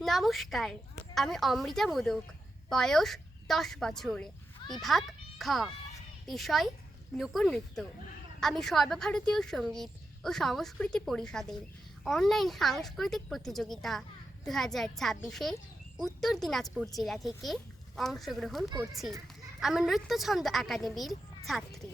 নমস্কার, আমি অমৃতা মোদক। বয়স 10 বছর। বিভাগ খ, বিষয় লোকনৃত্য। আমি সর্বভারতীয় সঙ্গীত ও সংস্কৃতি পরিষদের অনলাইন সাংস্কৃতিক প্রতিযোগিতা 2026-এ উত্তর দিনাজপুর জেলা থেকে অংশগ্রহণ করছি। আমি নৃত্যছন্দ একাডেমির ছাত্রী।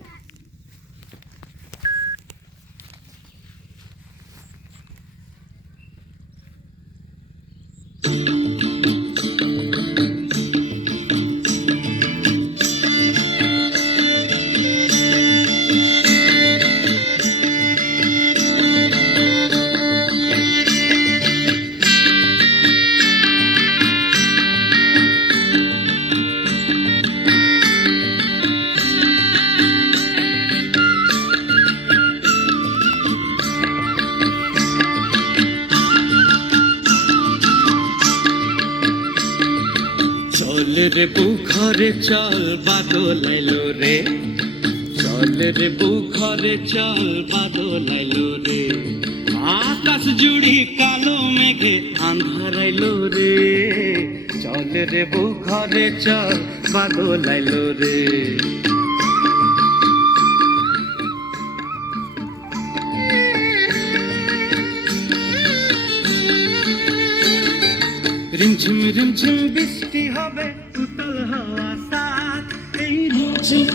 চল রে বুখরে চল বাদল আইলো রে, চল রে বুখরে চল বাদল আইলো রে, আকাশ জুড়ি কালো মেঘে আন্ধার আইলো রে, চল রে বুখরে চল বাদল আইলো রে। রিমঝিম রিমঝিম বৃষ্টি হবে, উতল হাওয়া সাথ, এই রিমঝিম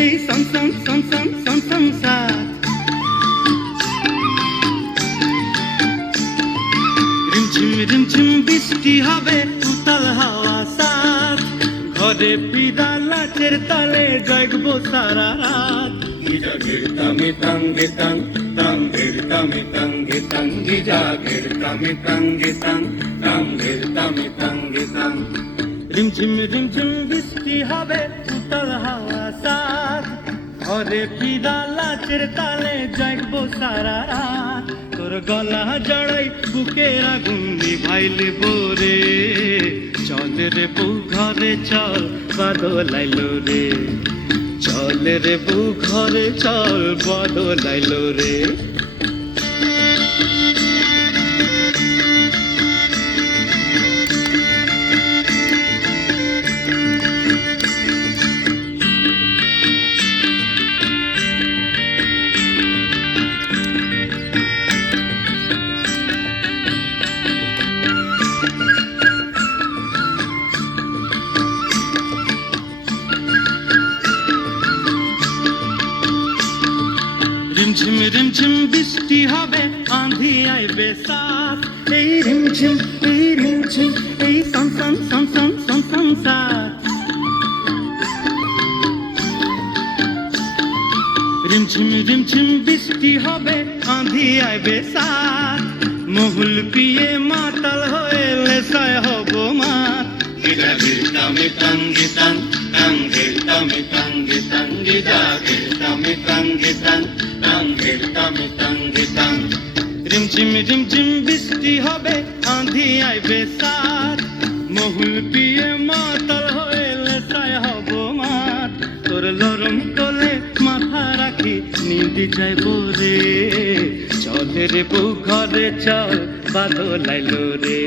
এই সন সন সন সন সন সন সাথ। রিমঝিম রিমঝিম বৃষ্টি হবে, উতল হাওয়া সাথ, ঘরে ফিরা লাচের তালে জাগবো সারা রাত। জাগের তামে তাঙ্গে তাং, তাঙ্গের তামে তাঙ্গে তাঙ্গি, জাগের তামে তাঙ্গে তাং, তাঙ্গের তামে তাঙ্গে তাং। রিমঝিম রিমঝিম বৃষ্টি হবে, উতল হাওয়া সাথ, ঘরে ফিরা লাচের তালে জাগবো সারা রাত। তোর গলা জড়াই বুকের আগুন নিভাইলে বোরে, চল রে বউ ঘরে চল বাদল আইলো রে, চল রে বউ ঘরে চল বাদল আইলো রে। রিমঝিম রিমঝিম বৃষ্টি হবে, আঁধি আইবে সাথ, এই রিমঝিম এই সন সন সন সন সন সন সাথ। রিমঝিম রিমঝিম বৃষ্টি হবে, আঁধি আইবে সাথ, মহুল পিয়ে মাতাল হয়ে লেসায় হব মাত। জাগের তামে তাঙ্গে তাং, তাঙ্গের তামে তাঙ্গে তাঙ্গে, জাগের তামে তাঙ্গে তাং, তাঙ্গের তামে তাঙ্গে তাং। রিমঝিম রিমঝিম বৃষ্টি হবে, আঁধি আইবে সাথ, মহুল পিয়ে মাতাল হয়ে লেসায় হব মাত। তোর লরম কোলে মাথা রাখি নিদি যাইব রে, চল রে বউ ঘরে চল বাদল আইলো রে,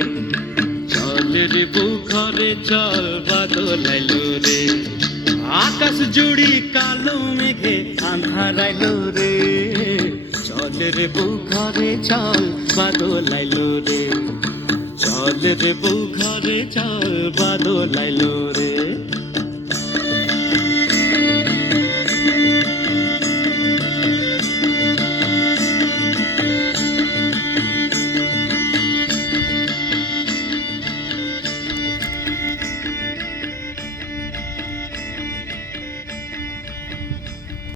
চল রে বউ ঘরে চল বাদল আইলো রে, আকাশ জুড়ি কালো মেঘে আন্ধার আইলো রে, চল রে বউ ঘরে চল বাদল আইলো রে, চল রে বউ ঘরে চল বাদল আইলো রে।